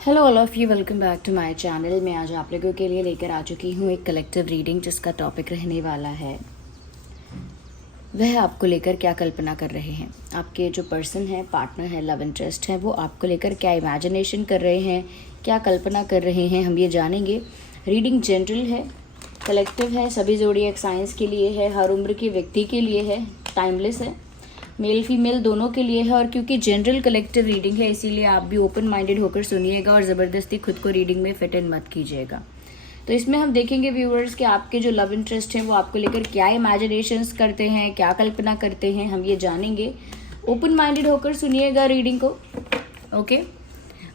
Hello all of you, welcome back to my channel. मैं आज आप लोगों के लिए लेकर आ चुकी हूँ एक कलेक्टिव रीडिंग जिसका टॉपिक रहने वाला है वह आपको लेकर क्या कल्पना कर रहे हैं। आपके जो पर्सन है, पार्टनर है, लव इंटरेस्ट है, वो आपको लेकर क्या इमेजिनेशन कर रहे हैं, क्या कल्पना कर रहे हैं, हम ये जानेंगे। रीडिंग जनरल है, कलेक्टिव है, सभी ज़ोडिएक साइंस के लिए है, हर उम्र के व्यक्ति के लिए है, टाइमलेस है, मेल फीमेल दोनों के लिए है। और क्योंकि जनरल कलेक्टिव रीडिंग है इसीलिए आप भी ओपन माइंडेड होकर सुनिएगा और ज़बरदस्ती खुद को रीडिंग में फिट इन मत कीजिएगा। तो इसमें हम देखेंगे व्यूअर्स कि आपके जो लव इंटरेस्ट हैं वो आपको लेकर क्या इमेजिनेशंस करते हैं, क्या कल्पना करते हैं, हम ये जानेंगे। ओपन माइंडेड होकर सुनिएगा रीडिंग को, ओके।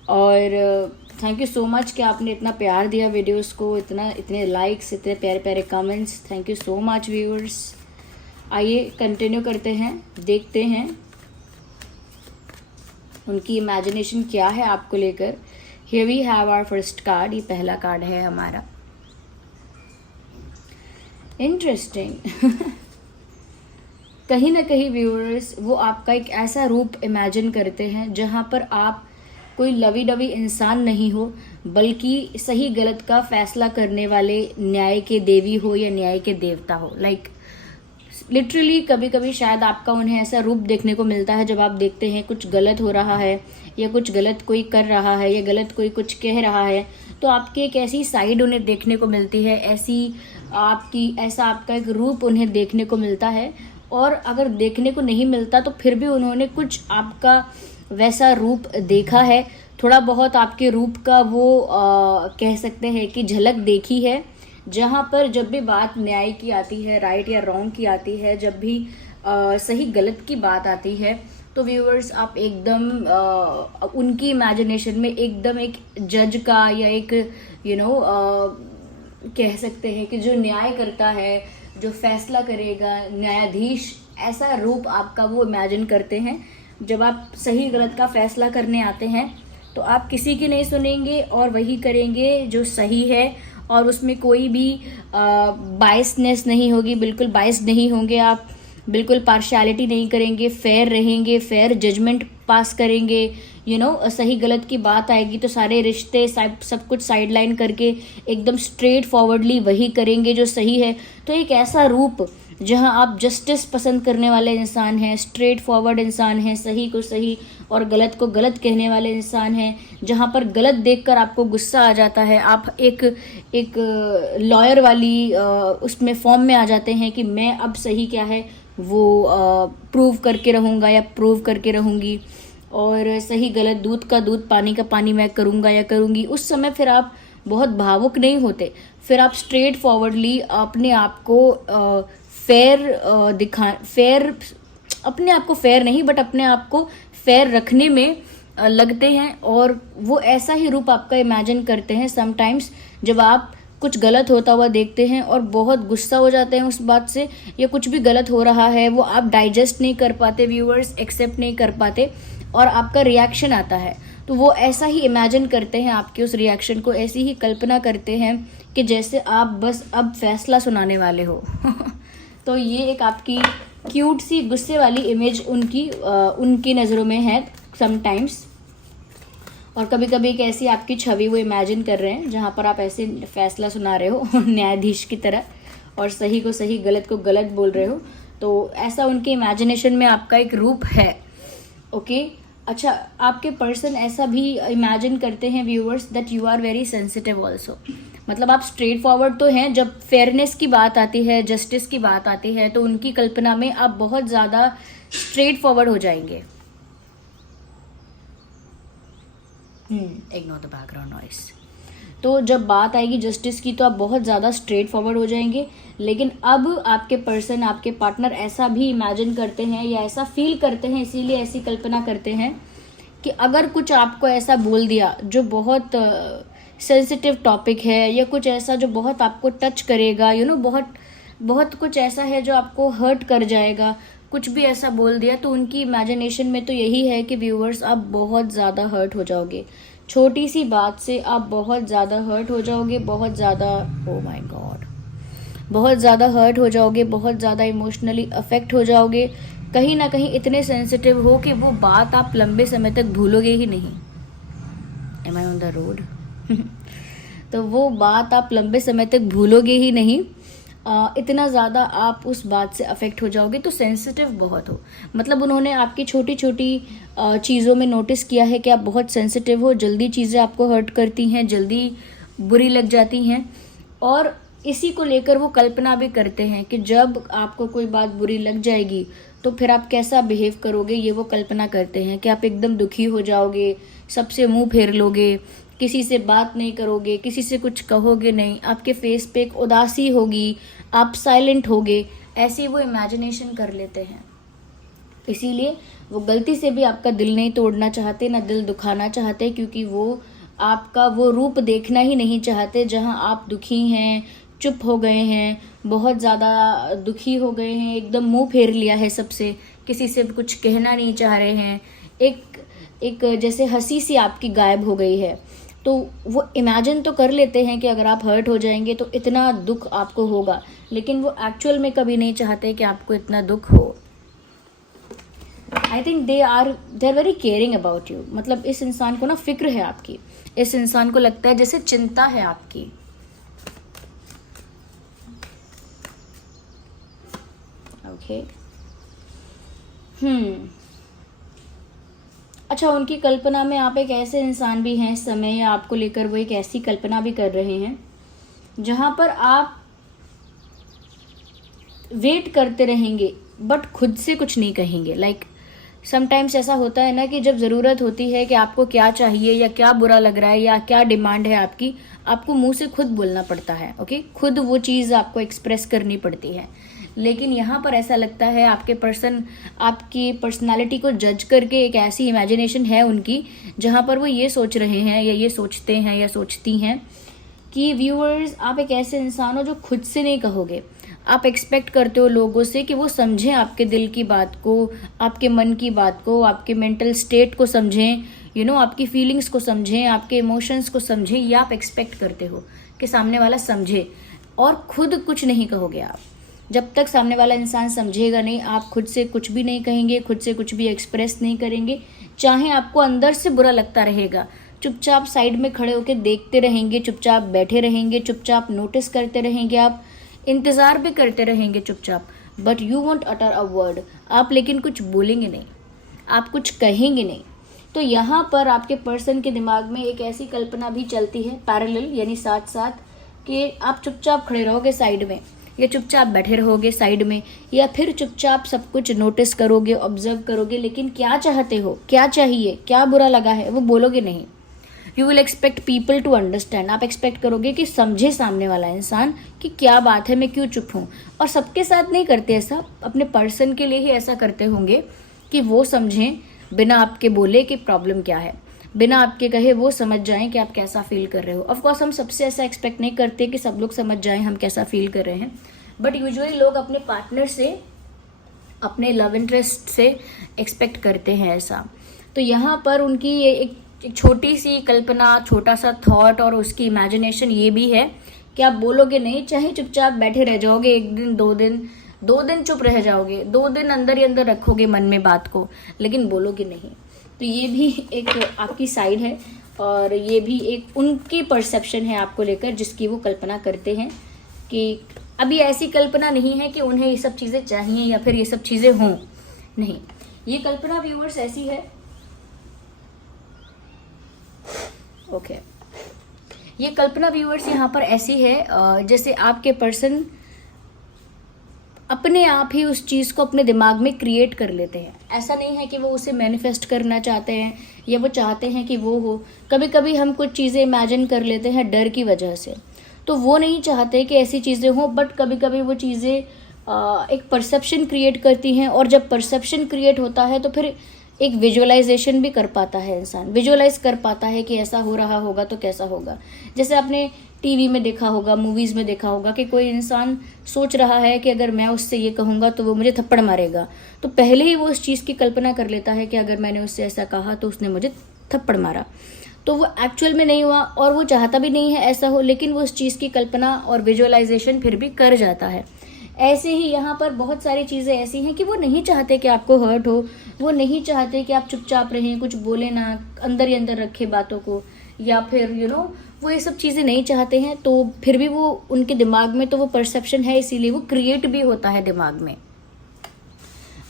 और थैंक यू सो मच कि आपने इतना प्यार दिया वीडियोस को, इतने लाइक्स, इतने प्यारे प्यारे comments. Thank you so much viewers. आइए कंटिन्यू करते हैं, देखते हैं उनकी इमेजिनेशन क्या है आपको लेकर। Here we have our first card, ये पहला कार्ड है हमारा। इंटरेस्टिंग कहीं ना कहीं व्यूअर्स वो आपका एक ऐसा रूप इमेजिन करते हैं जहाँ पर आप कोई लवी डवी इंसान नहीं हो, बल्कि सही गलत का फैसला करने वाले न्याय के देवी हो या न्याय के देवता हो। लिटरली कभी कभी शायद आपका उन्हें ऐसा रूप देखने को मिलता है जब आप देखते हैं कुछ गलत हो रहा है या कुछ गलत कोई कर रहा है या गलत कोई कुछ कह रहा है, तो आपकी एक ऐसी साइड उन्हें देखने को मिलती है, ऐसा आपका एक रूप उन्हें देखने को मिलता है। और अगर देखने को नहीं मिलता तो फिर भी उन्होंने कुछ आपका वैसा रूप देखा है, थोड़ा बहुत आपके रूप का वो कह सकते हैं कि झलक देखी है। जहाँ पर जब भी बात न्याय की आती है, राइट या रॉन्ग की आती है, जब भी सही गलत की बात आती है, तो व्यूअर्स आप एकदम उनकी इमेजिनेशन में एकदम एक जज का या एक कह सकते हैं कि जो न्याय करता है, जो फैसला करेगा, न्यायाधीश, ऐसा रूप आपका वो इमेजिन करते हैं। जब आप सही गलत का फैसला करने आते हैं तो आप किसी की नहीं सुनेंगे और वही करेंगे जो सही है, और उसमें कोई भी बायसनेस नहीं होगी, बिल्कुल बायस नहीं होंगे आप, बिल्कुल पार्शियलिटी नहीं करेंगे, फेयर रहेंगे, फेयर जजमेंट पास करेंगे। सही गलत की बात आएगी तो सारे रिश्ते सब कुछ साइडलाइन करके एकदम स्ट्रेट फॉरवर्डली वही करेंगे जो सही है। तो एक ऐसा रूप जहां आप जस्टिस पसंद करने वाले इंसान हैं, स्ट्रेट फॉरवर्ड इंसान हैं, सही को सही और गलत को गलत कहने वाले इंसान हैं, जहां पर गलत देखकर आपको गुस्सा आ जाता है, आप एक लॉयर वाली उसमें फॉर्म में आ जाते हैं कि मैं अब सही क्या है वो प्रूव करके रहूँगा या प्रूव करके रहूँगी, और सही गलत, दूध का दूध, पानी का पानी मैं करूँगा या करूँगी। उस समय फिर आप बहुत भावुक नहीं होते, फिर आप स्ट्रेट फॉरवर्डली अपने आप को फेयर अपने आप को फेयर नहीं बट अपने आप को फेयर रखने में लगते हैं। और वो ऐसा ही रूप आपका इमेजिन करते हैं समटाइम्स जब आप कुछ गलत होता हुआ देखते हैं और बहुत गुस्सा हो जाते हैं उस बात से, या कुछ भी गलत हो रहा है वो आप डाइजेस्ट नहीं कर पाते व्यूअर्स, एक्सेप्ट नहीं कर पाते, और आपका रिएक्शन आता है तो वो ऐसा ही इमेजिन करते हैं, आपके उस रिएक्शन को ऐसी ही कल्पना करते हैं कि जैसे आप बस अब फैसला सुनाने वाले हो तो ये एक आपकी क्यूट सी गुस्से वाली इमेज उनकी नज़रों में है समटाइम्स। और कभी कभी एक ऐसी आपकी छवि वो इमेजिन कर रहे हैं जहाँ पर आप ऐसे फैसला सुना रहे हो न्यायाधीश की तरह, और सही को सही, गलत को गलत बोल रहे हो। तो ऐसा उनके इमेजिनेशन में आपका एक रूप है, ओके। अच्छा, आपके पर्सन ऐसा भी इमेजिन करते हैं viewers that you are very sensitive also. मतलब आप स्ट्रेट फॉरवर्ड तो हैं, जब फेयरनेस की बात आती है, जस्टिस की बात आती है, तो उनकी कल्पना में आप बहुत ज़्यादा स्ट्रेट फॉरवर्ड हो जाएंगे। Ignore the background noise. तो जब बात आएगी जस्टिस की तो आप बहुत ज़्यादा स्ट्रेट फॉरवर्ड हो जाएंगे। लेकिन अब आपके पर्सन, आपके पार्टनर ऐसा भी इमेजिन करते हैं या ऐसा फील करते हैं, इसीलिए ऐसी कल्पना करते हैं कि अगर कुछ आपको ऐसा बोल दिया जो बहुत सेंसिटिव टॉपिक है, या कुछ ऐसा जो बहुत आपको टच करेगा, बहुत कुछ ऐसा है जो आपको हर्ट कर जाएगा, कुछ भी ऐसा बोल दिया, तो उनकी इमेजिनेशन में तो यही है कि व्यूअर्स आप बहुत ज़्यादा हर्ट हो जाओगे। छोटी सी बात से आप बहुत ज़्यादा हर्ट हो जाओगे, बहुत ज़्यादा, ओ माय गॉड, बहुत ज़्यादा हर्ट हो जाओगे, बहुत ज़्यादा इमोशनली अफेक्ट हो जाओगे, कहीं ना कहीं इतने सेंसिटिव हो कि वो बात आप लंबे समय तक भूलोगे ही नहीं। Am I on the road. तो वो बात आप लंबे समय तक भूलोगे ही नहीं। इतना ज़्यादा आप उस बात से अफेक्ट हो जाओगे। तो सेंसिटिव बहुत हो, मतलब उन्होंने आपकी छोटी छोटी चीज़ों में नोटिस किया है कि आप बहुत सेंसिटिव हो, जल्दी चीज़ें आपको हर्ट करती हैं, जल्दी बुरी लग जाती हैं। और इसी को लेकर वो कल्पना भी करते हैं कि जब आपको कोई बात बुरी लग जाएगी तो फिर आप कैसा बिहेव करोगे, ये वो कल्पना करते हैं कि आप एकदम दुखी हो जाओगे, सबसे मुंह फेर लोगे, किसी से बात नहीं करोगे, किसी से कुछ कहोगे नहीं, आपके फेस पे एक उदासी होगी, आप साइलेंट होगे, ऐसी वो इमेजिनेशन कर लेते हैं। इसीलिए वो गलती से भी आपका दिल नहीं तोड़ना चाहते, ना दिल दुखाना चाहते, क्योंकि वो आपका वो रूप देखना ही नहीं चाहते जहां आप दुखी हैं, चुप हो गए हैं, बहुत ज़्यादा दुखी हो गए हैं, एकदम मुंह फेर लिया है सबसे, किसी से कुछ कहना नहीं चाह रहे हैं, एक जैसे हंसी सी आपकी गायब हो गई है। तो वो इमेजिन तो कर लेते हैं कि अगर आप हर्ट हो जाएंगे तो इतना दुख आपको होगा, लेकिन वो एक्चुअल में कभी नहीं चाहते कि आपको इतना दुख हो। I think they are very caring about you, मतलब इस इंसान को ना फिक्र है आपकी, इस इंसान को लगता है जैसे चिंता है आपकी। ओके अच्छा, उनकी कल्पना में आप एक ऐसे इंसान भी हैं इस समय, या आपको लेकर वो एक ऐसी कल्पना भी कर रहे हैं जहां पर आप वेट करते रहेंगे बट खुद से कुछ नहीं कहेंगे। लाइक समटाइम्स ऐसा होता है ना कि जब ज़रूरत होती है कि आपको क्या चाहिए या क्या बुरा लग रहा है या क्या डिमांड है आपकी, आपको मुंह से खुद बोलना पड़ता है। ओके, खुद वो चीज़ आपको एक्सप्रेस करनी पड़ती है। लेकिन यहाँ पर ऐसा लगता है आपके पर्सन आपकी पर्सनालिटी को जज करके एक ऐसी इमेजिनेशन है उनकी जहाँ पर वो ये सोच रहे हैं या ये सोचते हैं या सोचती हैं कि व्यूअर्स, आप एक ऐसे इंसान हो जो खुद से नहीं कहोगे। आप एक्सपेक्ट करते हो लोगों से कि वो समझें आपके दिल की बात को, आपके मन की बात को, आपके मेंटल स्टेट को समझें, आपकी फीलिंग्स को समझें, आपके इमोशंस को समझें। ये आप एक्सपेक्ट करते हो कि सामने वाला समझे, और खुद कुछ नहीं कहोगे आप। जब तक सामने वाला इंसान समझेगा नहीं, आप खुद से कुछ भी नहीं कहेंगे, खुद से कुछ भी एक्सप्रेस नहीं करेंगे, चाहे आपको अंदर से बुरा लगता रहेगा। चुपचाप साइड में खड़े होकर देखते रहेंगे, चुपचाप बैठे रहेंगे, चुपचाप नोटिस करते रहेंगे, आप इंतज़ार भी करते रहेंगे चुपचाप, but you want utter a word. आप लेकिन कुछ बोलेंगे नहीं, आप कुछ कहेंगे नहीं। तो यहाँ पर आपके पर्सन के दिमाग में एक ऐसी कल्पना भी चलती है पैरेलल, यानी साथ साथ, कि आप चुपचाप खड़े रहोगे साइड में, या चुपचाप बैठे रहोगे साइड में, या फिर चुपचाप सब कुछ नोटिस करोगे, ऑब्जर्व करोगे, लेकिन क्या चाहते हो, क्या चाहिए, क्या बुरा लगा है, वो बोलोगे नहीं। You will expect people to understand. आप एक्सपेक्ट करोगे कि समझे सामने वाला इंसान कि क्या बात है, मैं क्यों चुप हूँ। और सबके साथ नहीं करते ऐसा, अपने पर्सन के लिए ही ऐसा करते होंगे कि वो समझें बिना आपके बोले कि प्रॉब्लम क्या है, बिना आपके कहे वो समझ जाएं कि आप कैसा फील कर रहे हो। ऑफकोर्स हम सबसे ऐसा एक्सपेक्ट नहीं करते कि सब लोग समझ जाएं हम कैसा फील कर रहे हैं, बट यूजुअली लोग अपने पार्टनर से, अपने लव इंटरेस्ट से एक्सपेक्ट करते हैं ऐसा। तो यहाँ पर उनकी ये एक छोटी सी कल्पना, छोटा सा थॉट और उसकी इमेजिनेशन ये भी है कि आप बोलोगे नहीं, चाहे चुपचाप बैठे रह जाओगे, एक दिन, 2 दिन चुप रह जाओगे, 2 दिन अंदर ही अंदर रखोगे मन में बात को, लेकिन बोलोगे नहीं। तो ये भी एक आपकी साइड है, और ये भी एक उनकी परसेप्शन है आपको लेकर, जिसकी वो कल्पना करते हैं। कि अभी ऐसी कल्पना नहीं है कि उन्हें ये सब चीज़ें चाहिए या फिर ये सब चीज़ें हों, नहीं। ये कल्पना व्यूअर्स ऐसी है, ओके, ये कल्पना व्यूअर्स यहाँ पर ऐसी है जैसे आपके पर्सन अपने आप ही उस चीज़ को अपने दिमाग में क्रिएट कर लेते हैं। ऐसा नहीं है कि वो उसे मैनिफेस्ट करना चाहते हैं या वो चाहते हैं कि वो हो। कभी कभी हम कुछ चीज़ें इमेजिन कर लेते हैं डर की वजह से, तो वो नहीं चाहते कि ऐसी चीज़ें हों, बट कभी कभी वो चीज़ें एक परसेप्शन क्रिएट करती हैं, और जब परसेप्शन क्रिएट होता है तो फिर एक विजुअलाइजेशन भी कर पाता है इंसान, विजुअलाइज कर पाता है कि ऐसा हो रहा होगा तो कैसा होगा। जैसे आपने टीवी में देखा होगा, मूवीज़ में देखा होगा कि कोई इंसान सोच रहा है कि अगर मैं उससे ये कहूँगा तो वो मुझे थप्पड़ मारेगा, तो पहले ही वो उस चीज़ की कल्पना कर लेता है कि अगर मैंने उससे ऐसा कहा तो उसने मुझे थप्पड़ मारा। तो वो एक्चुअल में नहीं हुआ, और वो चाहता भी नहीं है ऐसा हो, लेकिन वो उस चीज़ की कल्पना और विजुअलाइजेशन फिर भी कर जाता है। ऐसे ही यहाँ पर बहुत सारी चीज़ें ऐसी हैं कि वो नहीं चाहते कि आपको हर्ट हो, वो नहीं चाहते कि आप चुपचाप रहें, कुछ बोले ना, अंदर ही अंदर रखे बातों को, या फिर वो ये सब चीज़ें नहीं चाहते हैं, तो फिर भी वो उनके दिमाग में तो वो परसेप्शन है, इसीलिए वो क्रिएट भी होता है दिमाग में।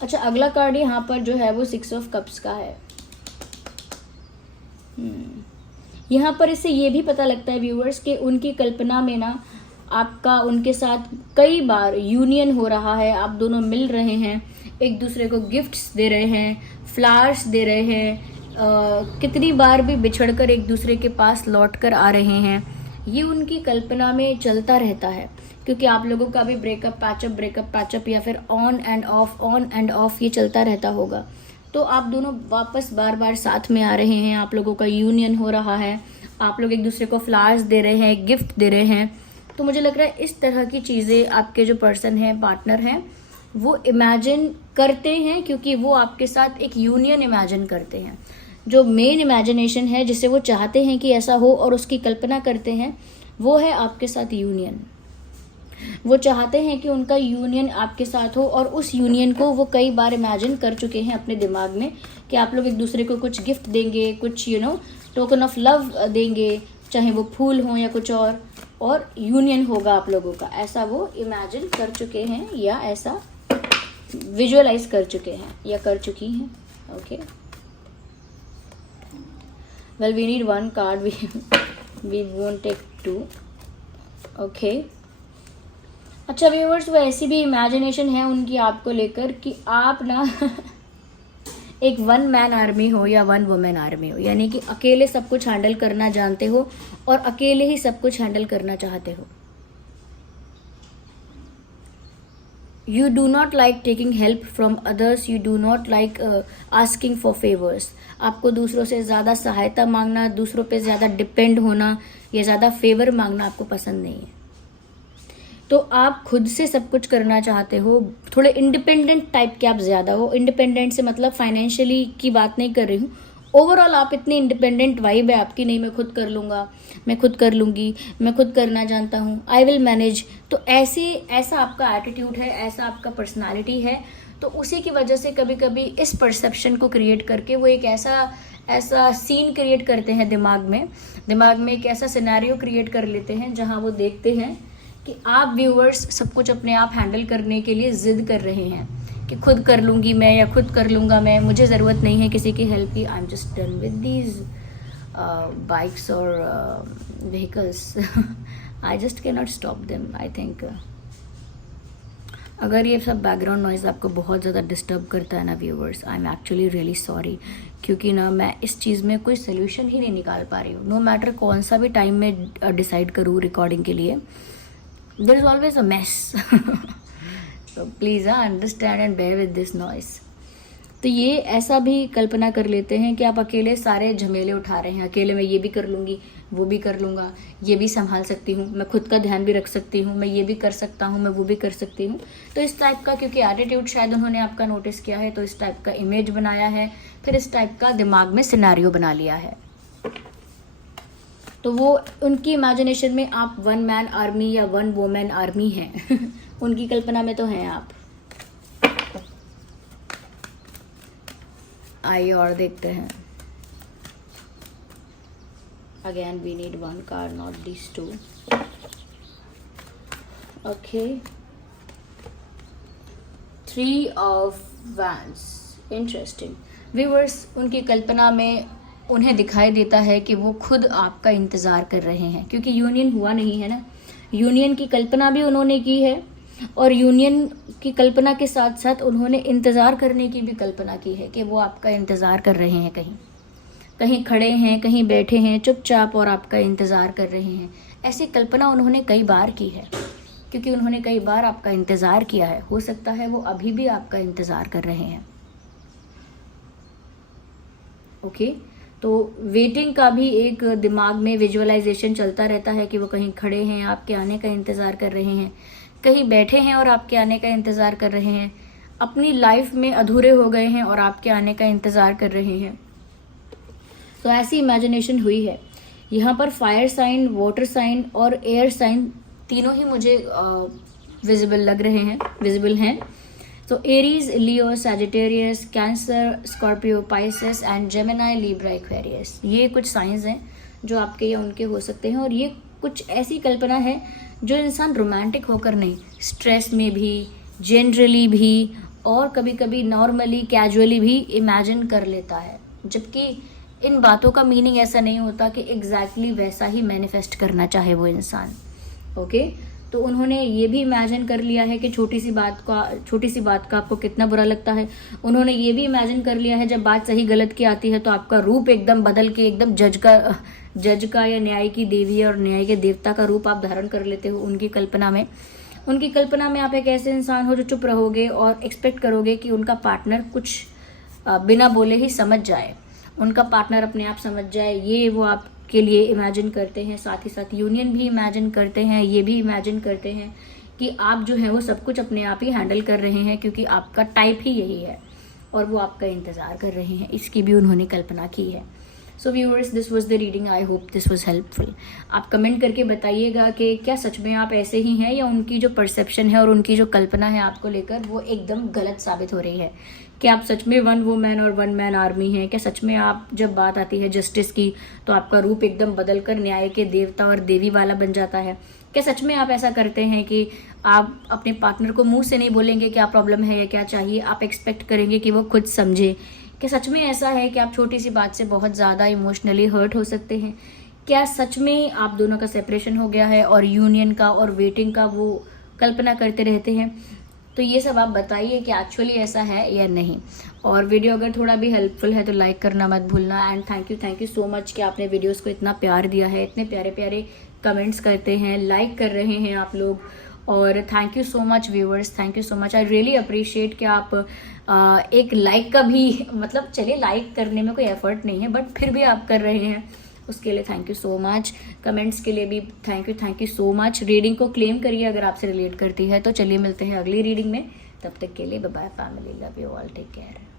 अच्छा, अगला कार्ड यहाँ पर जो है वो 6 ऑफ कप्स का है। यहाँ पर इससे ये भी पता लगता है व्यूअर्स कि उनकी कल्पना में ना आपका उनके साथ कई बार यूनियन हो रहा है, आप दोनों मिल रहे हैं, एक दूसरे को गिफ्ट्स दे रहे हैं, फ्लावर्स दे रहे हैं, कितनी बार भी बिछड़कर एक दूसरे के पास लौट कर आ रहे हैं। ये उनकी कल्पना में चलता रहता है, क्योंकि आप लोगों का भी ब्रेकअप पैचअप या फिर ऑन एंड ऑफ ये चलता रहता होगा। तो आप दोनों वापस बार बार साथ में आ रहे हैं, आप लोगों का यूनियन हो रहा है, आप लोग एक दूसरे को फ्लावर्स दे रहे हैं, गिफ्ट दे रहे हैं। तो मुझे लग रहा है इस तरह की चीज़ें आपके जो पर्सन हैं, पार्टनर हैं, वो इमेजिन करते हैं, क्योंकि वो आपके साथ एक यूनियन इमेजिन करते हैं। जो मेन इमेजिनेशन है जिसे वो चाहते हैं कि ऐसा हो और उसकी कल्पना करते हैं, वो है आपके साथ यूनियन। वो चाहते हैं कि उनका यूनियन आपके साथ हो, और उस यूनियन को वो कई बार इमेजिन कर चुके हैं अपने दिमाग में कि आप लोग एक दूसरे को कुछ गिफ्ट देंगे, कुछ टोकन ऑफ लव देंगे, चाहे वो फूल हो या कुछ और यूनियन होगा आप लोगों का, ऐसा वो इमेजिन कर चुके हैं या ऐसा विजुअलाइज कर चुके हैं या कर चुकी हैं। Okay, well we need one card, we won't take 2। Okay, अच्छा व्यूअर्स, वो ऐसी भी इमेजिनेशन है उनकी आपको लेकर कि आप ना एक 1 मैन आर्मी हो या 1 वुमेन आर्मी हो, यानी कि अकेले सब कुछ हैंडल करना जानते हो और अकेले ही सब कुछ हैंडल करना चाहते हो। You do not like taking help from others, you do not like asking for favors। आपको दूसरों से ज़्यादा सहायता मांगना, दूसरों पे ज़्यादा डिपेंड होना या ज़्यादा फेवर मांगना आपको पसंद नहीं है। तो आप खुद से सब कुछ करना चाहते हो, थोड़े इंडिपेंडेंट टाइप के आप ज़्यादा हो। इंडिपेंडेंट से मतलब फाइनेंशियली की बात नहीं कर रही हूँ, ओवरऑल आप इतनी इंडिपेंडेंट वाइब है आपकी, नहीं मैं खुद कर लूँगा, मैं खुद कर लूँगी, मैं खुद करना जानता हूँ, आई विल मैनेज। तो ऐसा आपका एटीट्यूड है, ऐसा आपका पर्सनालिटी है। तो उसी की वजह से कभी कभी इस परसेप्शन को क्रिएट करके वो एक ऐसा सीन क्रिएट करते हैं दिमाग में एक ऐसा सिनेरियो क्रिएट कर लेते हैं जहाँ वो देखते हैं कि आप व्यूअर्स सब कुछ अपने आप हैंडल करने के लिए जिद कर रहे हैं कि खुद कर लूँगी मैं या खुद कर लूँगा मैं, मुझे ज़रूरत नहीं है किसी की हेल्प की, I am just done with these bikes और vehicles, I just can not stop them. I think अगर ये सब बैकग्राउंड नॉइज़ आपको बहुत ज़्यादा डिस्टर्ब करता है ना viewers, I am actually really sorry, क्योंकि ना मैं इस चीज़ में कोई सोल्यूशन ही नहीं निकाल पा रही हूँ। नो मैटर कौन सा भी टाइम में डिसाइड करूँ रिकॉर्डिंग के लिए, there is always a mess. So please understand and bear with this noise। तो ये ऐसा भी कल्पना कर लेते हैं कि आप अकेले सारे झमेले उठा रहे हैं, अकेले मैं ये भी कर लूँगी, वो भी कर लूँगा, ये भी संभाल सकती हूँ, मैं खुद का ध्यान भी रख सकती हूँ, मैं ये भी कर सकता हूँ, मैं वो भी कर सकती हूँ। तो इस टाइप का, क्योंकि एटीट्यूड शायद उन्होंने आपका नोटिस किया है, तो इस टाइप का इमेज बनाया है, फिर इस टाइप का दिमाग में सिनेरियो बना लिया है। तो वो उनकी इमेजिनेशन में आप 1 मैन आर्मी या 1 वुमेन आर्मी हैं। उनकी कल्पना में तो हैं आप। आइए और देखते हैं। Again we need 1 card, not this 2। Okay, 3 of wands, interesting. Viewers, उनकी कल्पना में उन्हें दिखाई देता है कि वो खुद आपका इंतज़ार कर रहे हैं, क्योंकि यूनियन हुआ नहीं है ना। यूनियन की कल्पना भी उन्होंने की है, और यूनियन की कल्पना के साथ साथ उन्होंने इंतज़ार करने की भी कल्पना की है कि वो आपका इंतज़ार कर रहे हैं, कहीं खड़े हैं, कहीं बैठे हैं चुपचाप और आपका इंतज़ार कर रहे हैं। ऐसी कल्पना उन्होंने कई बार की है, क्योंकि उन्होंने कई बार आपका इंतज़ार किया है। हो सकता है वो अभी भी आपका इंतज़ार कर रहे हैं। ओके, तो वेटिंग का भी एक दिमाग में विजुअलाइजेशन चलता रहता है कि वो कहीं खड़े हैं, आपके आने का इंतज़ार कर रहे हैं, कहीं बैठे हैं और आपके आने का इंतज़ार कर रहे हैं, अपनी लाइफ में अधूरे हो गए हैं और आपके आने का इंतज़ार कर रहे हैं। तो ऐसी इमेजिनेशन हुई है। यहाँ पर फायर साइन, वाटर साइन और एयर साइन तीनों ही मुझे विजिबल हैं। तो Aries, Leo, Sagittarius, cancer, Scorpio, Pisces and Gemini, Libra, Aquarius, ये कुछ साइंस हैं जो आपके या उनके हो सकते हैं। और ये कुछ ऐसी कल्पना है जो इंसान रोमांटिक होकर नहीं, स्ट्रेस में भी, जनरली भी और कभी कभी नॉर्मली कैजुअली भी इमेजिन कर लेता है, जबकि इन बातों का मीनिंग ऐसा नहीं होता कि एग्जैक्टली वैसा ही मैनिफेस्ट करना चाहे वो इंसान। ओके, तो उन्होंने ये भी इमेजिन कर लिया है कि छोटी सी बात का आपको कितना बुरा लगता है। उन्होंने ये भी इमेजिन कर लिया है जब बात सही गलत की आती है तो आपका रूप एकदम बदल के एकदम जज का या न्याय की देवी और न्याय के देवता का रूप आप धारण कर लेते हो उनकी कल्पना में। उनकी कल्पना में आप एक ऐसे इंसान हो जो चुप रहोगे और एक्सपेक्ट करोगे कि उनका पार्टनर कुछ बिना बोले ही समझ जाए, उनका पार्टनर अपने आप समझ जाए, ये वो आपके लिए इमेजिन करते हैं। साथ ही साथ यूनियन भी इमेजिन करते हैं, ये भी इमेजिन करते हैं कि आप जो है वो सब कुछ अपने आप ही हैंडल कर रहे हैं, क्योंकि आपका टाइप ही यही है और वो आपका इंतज़ार कर रहे हैं, इसकी भी उन्होंने कल्पना की है। So viewers, this was the reading, I hope this was helpful. आप कमेंट करके बताइएगा कि क्या सच में आप ऐसे ही हैं या उनकी जो परसेप्शन है और उनकी जो कल्पना है आपको लेकर वो एकदम गलत साबित हो रही है। क्या आप सच में वन वुमेन और वन मैन आर्मी हैं? क्या सच में आप जब बात आती है जस्टिस की तो आपका रूप एकदम बदल कर न्याय के देवता और देवी वाला बन जाता है? क्या सच में आप ऐसा करते हैं कि आप अपने पार्टनर को मुंह से नहीं बोलेंगे क्या प्रॉब्लम है या क्या चाहिए, आप एक्सपेक्ट करेंगे कि वो खुद समझे? क्या सच में ऐसा है कि आप छोटी सी बात से बहुत ज़्यादा इमोशनली हर्ट हो सकते हैं? क्या सच में आप दोनों का सेपरेशन हो गया है और यूनियन का और वेटिंग का वो कल्पना करते रहते हैं? तो ये सब आप बताइए कि एक्चुअली ऐसा है या नहीं। और वीडियो अगर थोड़ा भी हेल्पफुल है तो लाइक करना मत भूलना। And thank you so much कि आपने वीडियोस को इतना प्यार दिया है, इतने प्यारे प्यारे कमेंट्स करते हैं, लाइक कर रहे हैं आप लोग। और thank you so much viewers, thank you so much, I really appreciate कि आप एक लाइक का भी, मतलब चलिए लाइक करने में कोई एफर्ट नहीं है बट फिर भी आप कर रहे हैं, उसके लिए thank you so much. Comments के लिए भी thank you so much. Reading को क्लेम करिए अगर आपसे रिलेट करती है। तो चलिए मिलते हैं अगली रीडिंग में, तब तक के लिए bye bye family, love you all, take care.